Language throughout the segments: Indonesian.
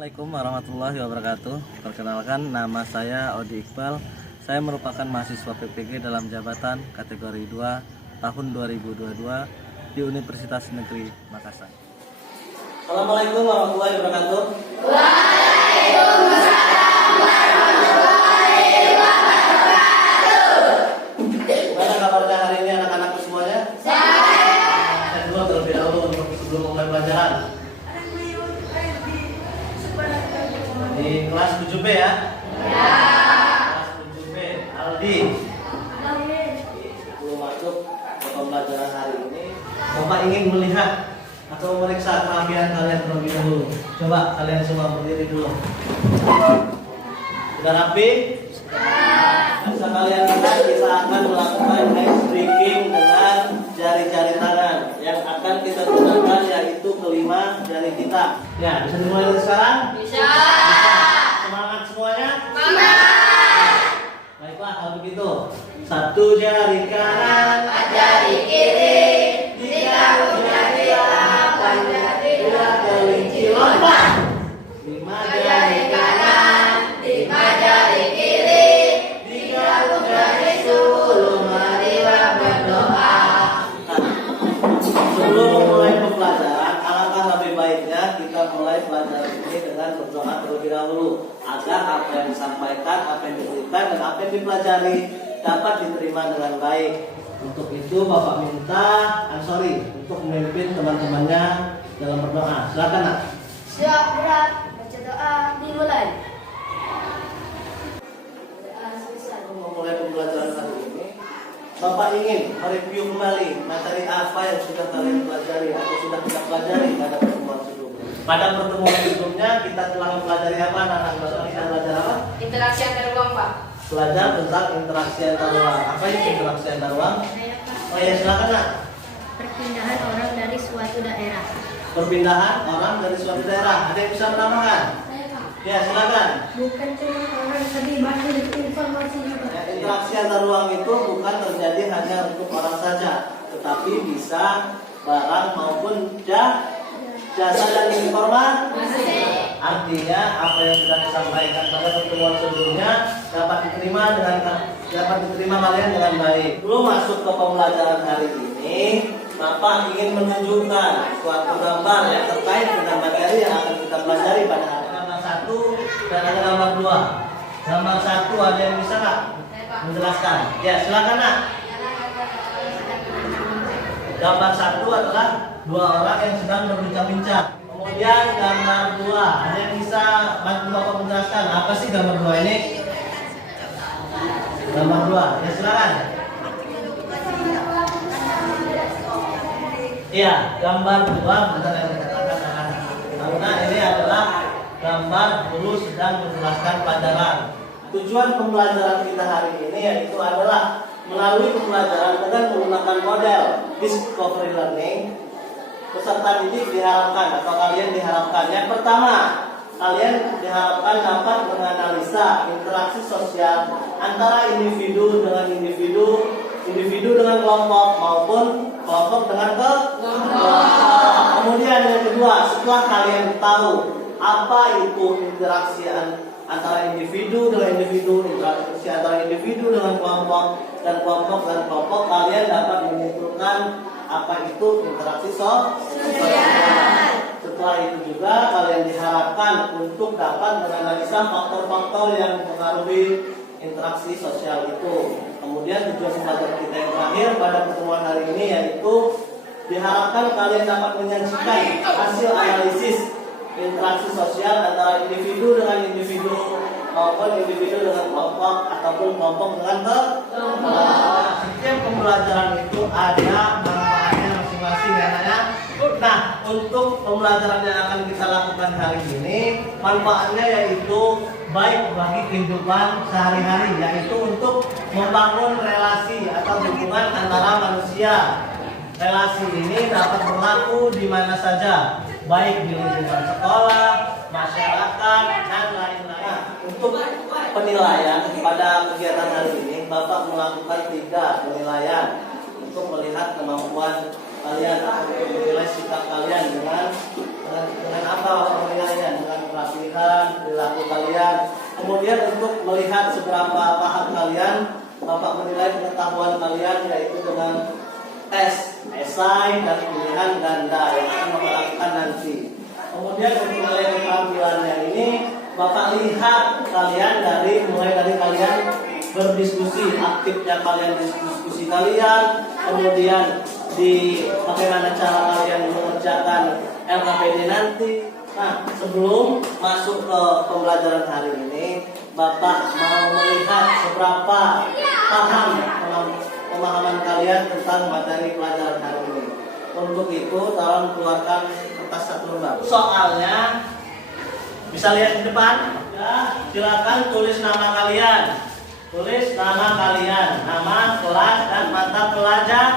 Assalamualaikum warahmatullahi wabarakatuh. Perkenalkan, nama saya Odi Iqbal. Saya merupakan mahasiswa PPG dalam jabatan kategori 2 tahun 2022 di Universitas Negeri Makassar. Assalamualaikum warahmatullahi wabarakatuh. Waalaikumsalam warahmatullahi wabarakatuh. Gimana kabarnya hari ini anak-anakku semuanya? Saya dulu terlebih dahulu untuk sebelum mulai pelajaran. Di kelas 7B ya? Ya. Kelas 7B, Aldi. Sebelum masuk ke pembelajaran hari ini, Bapak ingin melihat atau memeriksa keahlian kalian terlebih dahulu. Coba kalian semua berdiri dulu. Sudah rapi? Bisa kalian lihat, kita akan melakukan ice breaking dengan jari-jari tangan. Yang akan kita gunakan yaitu kelima jari kita. Ya, bisa dimulai dari sekarang? Bisa. Semangat semuanya? Semangat. Baiklah, kalau begitu. Satu jari kanan, Jari kiri, tiga jari delapan, dua kelinci lompat. Lima jari kanan, lima jari kiri, tiga jari sulung, marilah berdoa. Sebelum memulai pembelajaran, alangkah lebih baiknya kita mulai pelajaran ini dengan berdoa terlebih dahulu agar apa yang disampaikan, apa yang diberikan, dan apa yang dipelajari dapat diterima dengan baik. Untuk itu Bapak minta untuk memimpin teman-temannya dalam berdoa. Silakan, Nak. Siap berat, baca doa dimulai. Memulai pembelajaran hari ini, Bapak ingin mereview kembali materi apa yang sudah kalian pelajari atau sudah kita pelajari pada pertemuan sebelumnya. Pada pertemuan sebelumnya kita telah mempelajari apa, anak-anak? Kita belajar apa? Interaksi antar ruang, Pak. Belajar tentang interaksi antar ruang. Apa itu interaksi antar ruang? Oh ya, silakan, Nak. Perpindahan orang dari suatu daerah. Perpindahan orang dari suatu daerah. Ada yang bisa menambahkan? Ya, silakan. Bukan cuma orang, tapi banyak informasi juga. Ya, interaksi antar ruang itu bukan terjadi hanya untuk orang saja, tetapi bisa barang maupun jasa dan informasi. Artinya apa yang sudah disampaikan pada pertemuan sebelumnya dapat diterima kalian dengan baik. Belum masuk ke pembelajaran hari ini, Bapak ingin menunjukkan suatu gambar yang terkait dengan materi yang akan kita pelajari pada hari ini. Gambar 1 dan ada gambar 2. Gambar 1 ada yang bisa nggak menjelaskan? Ya, silakan, Nak. Gambar 1 adalah dua orang yang sedang berbincang-bincang. Kemudian gambar 2, ada yang bisa bantu Bapak menjelaskan apa sih gambar 2 ini? Gambar 2, ya silakan. Iya, gambar 2 benar yang dikatakan anak-anak. Karena ini adalah gambar guru sedang menjelaskan pelajaran. Tujuan pembelajaran kita hari ini yaitu adalah melalui pembelajaran dengan menggunakan model discovery learning. Peserta didik diharapkan atau kalian diharapkan yang pertama, kalian diharapkan dapat menganalisa interaksi sosial antara individu dengan individu, individu dengan kelompok maupun kelompok dengan kelompok. Kemudian yang kedua, setelah kalian tahu apa itu interaksi antara individu dengan individu, interaksi antara individu dengan kelompok dan kelompok dengan kelompok, kalian dapat menyimpulkan apa itu interaksi sosial. Setelah itu juga kalian diharapkan untuk dapat menganalisa faktor-faktor yang mempengaruhi interaksi sosial itu. Kemudian tujuan pembelajaran kita yang terakhir pada pertemuan hari ini yaitu diharapkan kalian dapat menyajikan hasil analisis interaksi sosial antara individu dengan individu maupun individu dengan kelompok ataupun kelompok dengan kelompok. Setiap pembelajaran itu ada manfaatnya masing-masing ya, Nana. Nah, untuk pembelajaran yang akan kita lakukan hari ini, manfaatnya yaitu baik bagi kehidupan sehari-hari, yaitu untuk membangun relasi atau hubungan antara manusia. Relasi ini dapat berlaku di mana saja, baik di lingkungan sekolah, masyarakat, dan lain-lain. Untuk penilaian pada kegiatan hari ini, Bapak melakukan 3 penilaian untuk melihat kemampuan kalian untuk menilai sikap kalian dengan apa Bapak menilainya, dengan kerapihan perilaku kalian. Kemudian untuk melihat seberapa paham kalian, Bapak menilai pengetahuan kalian yaitu dengan tes, esai, dan pilihan ganda yang akan Bapak lakukan nanti. Kemudian untuk menilai keterampilannya ini, Bapak lihat kalian mulai dari kalian berdiskusi, aktifnya kalian diskusi kalian, kemudian bagaimana cara kalian mengerjakan LKPD nanti. Nah, sebelum masuk ke pembelajaran hari ini, Bapak mau melihat seberapa paham pemahaman kalian tentang materi pelajaran hari ini. Untuk itu, tolong keluarkan kertas satu lembar. Soalnya bisa lihat di depan. Ya, silakan tulis nama kalian. Tulis nama kalian, nama, kelas, dan mata pelajaran.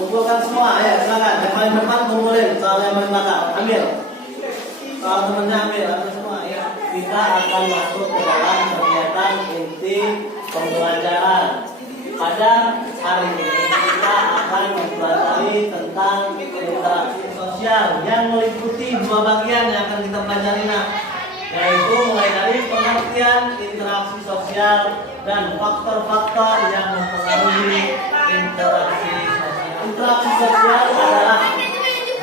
Kumpulkan semua, ya silakan. Yang paling depan kumpulin, soal yang paling belakang ambil. Soal temennya ambil semua. Ya, kita akan masuk ke dalam kegiatan inti pembelajaran. Pada hari ini kita akan mempelajari tentang interaksi sosial yang meliputi dua bagian yang akan kita pelajari, yaitu mulai dari pengertian interaksi sosial dan faktor-faktor yang mempengaruhi interaksi sosial. Interaksi sosial adalah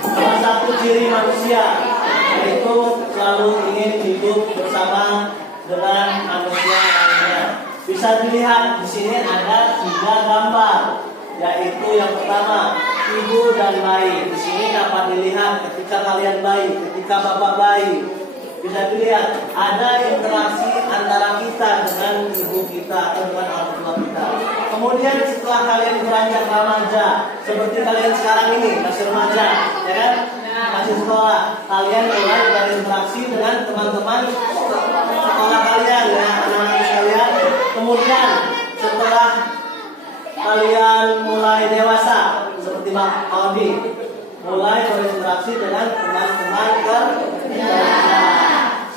salah satu ciri manusia, yaitu selalu ingin hidup bersama dengan manusia lainnya. Bisa dilihat di sini ada 3 gambar, yaitu yang pertama ibu dan bayi. Di sini dapat dilihat ketika kalian bayi, ketika bapak bayi. Bisa dilihat ada interaksi antara kita dengan ibu kita atau dengan orang tua kita. Kemudian setelah kalian beranjak remaja, seperti kalian sekarang ini masih remaja, ya kan? Masih sekolah, kalian mulai berinteraksi dengan teman-teman sekolah kalian, ya anak-anak sekalian. Kemudian setelah kalian mulai dewasa, seperti Pak Aldi, mulai berinteraksi dengan teman-teman kerja.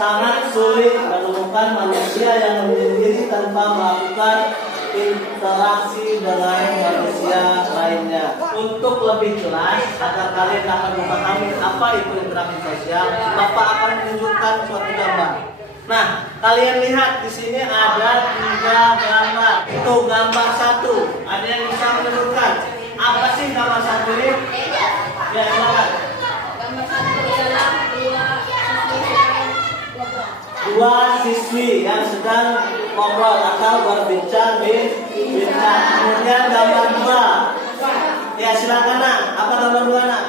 Sangat sulit menemukan manusia yang menyendiri tanpa melakukan interaksi dengan manusia lainnya. Untuk lebih jelas, agar kalian dapat memahami apa itu interaksi sosial, Bapak akan menunjukkan suatu gambar. Nah, kalian lihat di sini ada 3 gambar. Itu gambar 1. Ada yang bisa menyebutkan apa sih gambar 1 ini? Ya, silakan. Gambar 1 adalah 2 siswi yang sedang ngobrol atau berbincang-bincang. Kemudian gambar 2. Ya, silakan nak. Apa gambar 2 nak?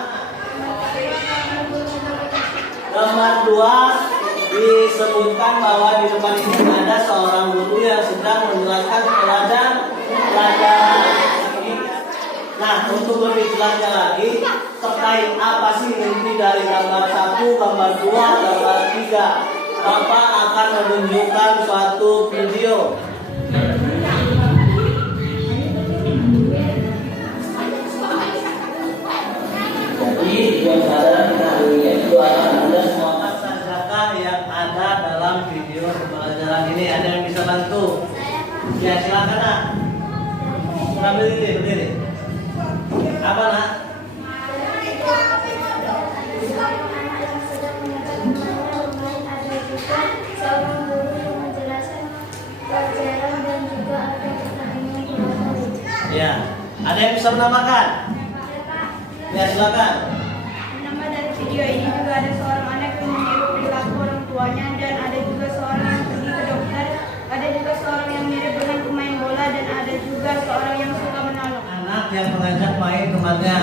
Gambar 2 disebutkan bahwa di depan ini ada seorang guru yang sedang menjelaskan pelajaran. Nah, untuk lebih jelasnya lagi terkait apa sih inti dari gambar 1, gambar 2, gambar 3, Bapak akan menunjukkan suatu video. Jadi gambaran kali itu ada semua sajakah yang ada dalam video pembelajaran ini. Ada yang bisa bantu? Ya, silakan nak. Berdiri. Apa nak? Seorang guru yang menjelaskan pelajaran dan juga ada pertandingan keluarga. Ya, ada yang bisa menambahkan? Ya, silakan. Nama dari video ini juga ada seorang anak yang meniru perilaku orang tuanya, dan ada juga seorang yang pergi ke dokter, ada juga seorang yang mirip dengan pemain bola, dan ada juga seorang yang suka menolong. Anak yang mengajak main temannya.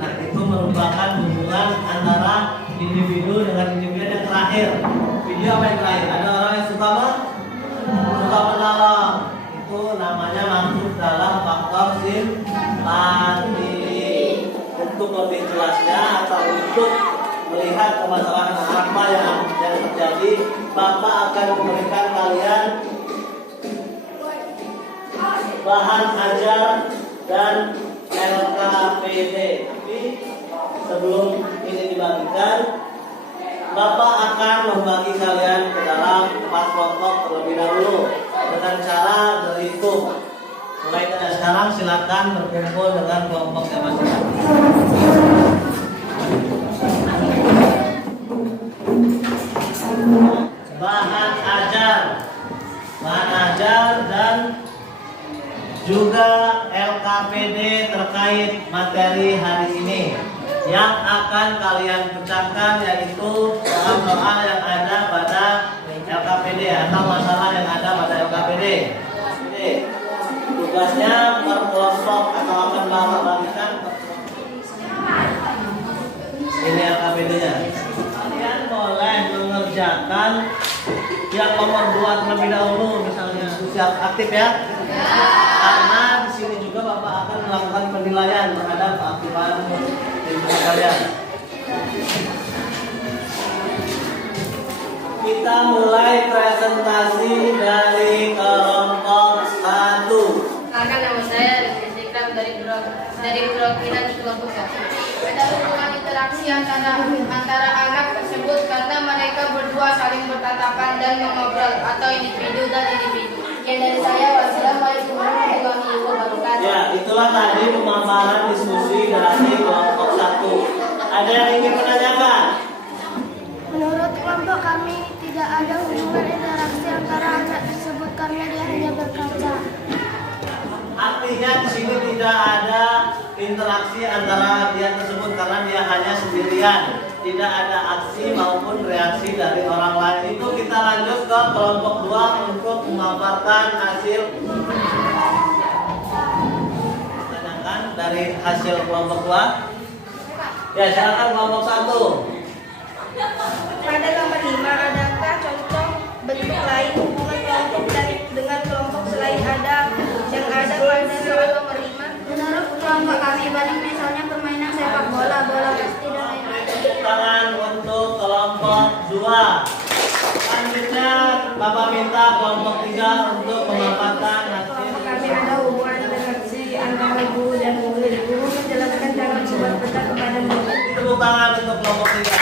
Nah, itu merupakan hubungan antara individu dengan individu yang terakhir. Video apa yang terakhir? Ada orang yang suka menolong. Itu namanya masuk dalam faktor simpati. Untuk lebih jelasnya atau untuk melihat permasalahan apa yang terjadi, Bapak akan memberikan kalian bahan ajar dan LKPD. Tapi sebelum ini dibagikan, Bapak akan membagi kalian ke dalam 4 kelompok terlebih dahulu dengan cara silakan berkumpul dengan kelompoknya masing-masing. Bahan ajar dan juga LKPD terkait materi hari ini yang akan kalian pecahkan, yaitu soal-soal yang ada pada LKPD atau masalah yang ada pada LKPD. Tugasnya per kelompok atau akan bagikan. Ini LKPD-nya. Kalian boleh mengerjakan yang nomor 2 terlebih dahulu, misalnya siap aktif ya. Karena di sini juga Bapak akan melakukan penilaian terhadap keaktifan tim kalian. Kita mulai presentasi dari kelompok 1. Akan nama saya Rizky Ikram dari perwakilan kelompok 1. Ada hubungan interaksi antara anak tersebut karena mereka berdua saling bertatapan dan mengobrol, atau individu dan individu. Yang dari saya, wassalamualaikum warahmatullahi wabarakatuh. Ya, itulah tadi pemaparan diskusi dari kelompok 1. Ada yang ingin menanyakan? Menurut kelompok kami tidak ada hubungan interaksi antara anak tersebut karena dia hanya berkaca. Artinya di sini tidak ada interaksi antara dia tersebut karena dia hanya sendirian. Tidak ada aksi maupun reaksi dari orang lain. Itu kita lanjut ke kelompok 2 untuk memaparkan hasil. Tanyakan dari hasil kelompok 2. Ya, silakan kelompok 1. Pada gambar 5, adakah contoh bentuk lain hubungan kelompok dengan kelompok selain ada yang ada pada soal nomor 5? Menurut kelompok kami paling misalnya permainan sepak bola, bola kasti dan lain-lain. Tepuk tangan untuk kelompok 2. Selanjutnya Bapak minta kelompok 3 untuk memaparkan hasil. Kelompok kami ada hubungan interaksi antara guru dan murid. Guru menjelaskan cara membuat peta kepada murid. Tepuk tangan untuk kelompok 3.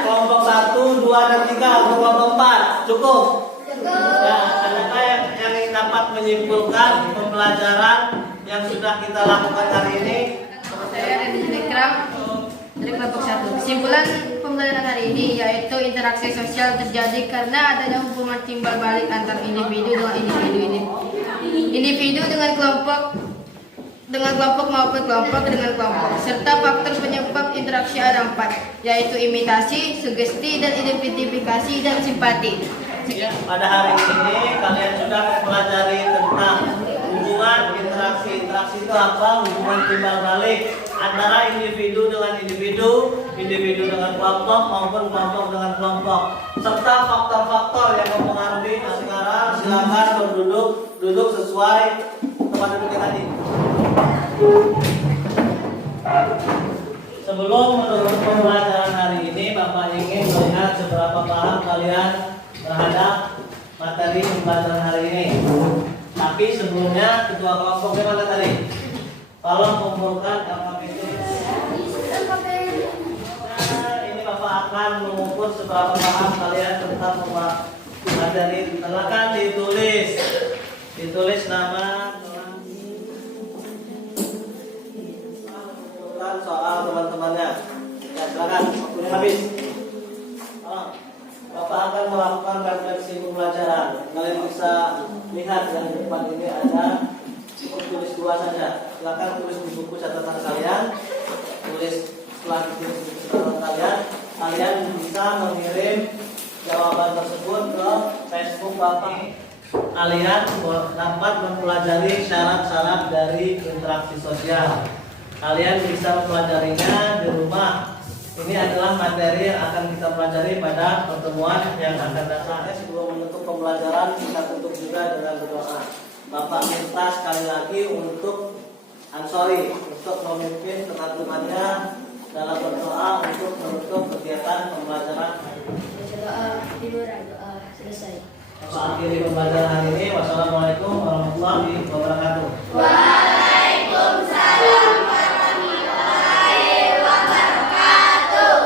Kelompok 1, 2, dan 3 untuk kelompok 4. Cukup? Ya, adakah yang ingin dapat menyimpulkan pembelajaran yang sudah kita lakukan hari ini? Saya Rizky Ikram dari kelompok 1. Kesimpulan pembelajaran hari ini yaitu interaksi sosial terjadi karena adanya hubungan timbal balik antar individu dengan individu dengan kelompok maupun kelompok dengan kelompok, serta faktor penyebab interaksi ada 4, yaitu imitasi, sugesti, dan identifikasi dan simpati. Ya, pada hari ini kalian sudah mempelajari tentang hubungan interaksi. Interaksi itu apa? Hubungan timbal balik antara individu dengan individu, individu dengan kelompok maupun kelompok dengan kelompok, serta faktor-faktor yang mempengaruhi. Nah, sekarang silakan duduk sesuai tempat duduknya tadi. Sebelum menutup pembelajaran hari ini, Bapak ingin melihat seberapa paham kalian terhadap materi pembelajaran hari ini. Tapi sebelumnya, ketua kelompoknya mana tadi? Tolong kumpulkan LKPD. Nah, ini Bapak akan mengukur seberapa paham kalian tentang materi. Silakan ditulis nama, soal teman-temannya. Ya, silakan, waktunya habis. Bapak akan melakukan refleksi pembelajaran. Kalian bisa lihat yang di depan ini ada tulis 2 saja. Silakan tulis di buku catatan kalian. Tulis setelah ditulis di buku catatan kalian, kalian bisa mengirim jawaban tersebut ke Facebook Bapak. Kalian dapat mempelajari syarat-syarat dari interaksi sosial. Kalian bisa mempelajarinya di rumah. Ini adalah materi yang akan kita pelajari pada pertemuan yang akan datang. Sebelum menutup pembelajaran, kita tutup juga dengan berdoa. Bapak minta sekali lagi untuk untuk memimpin teman-temannya dalam berdoa untuk menutup kegiatan pembelajaran. Doa selesai. Bapak akhiri pembelajaran hari ini. Wassalamualaikum warahmatullahi wabarakatuh.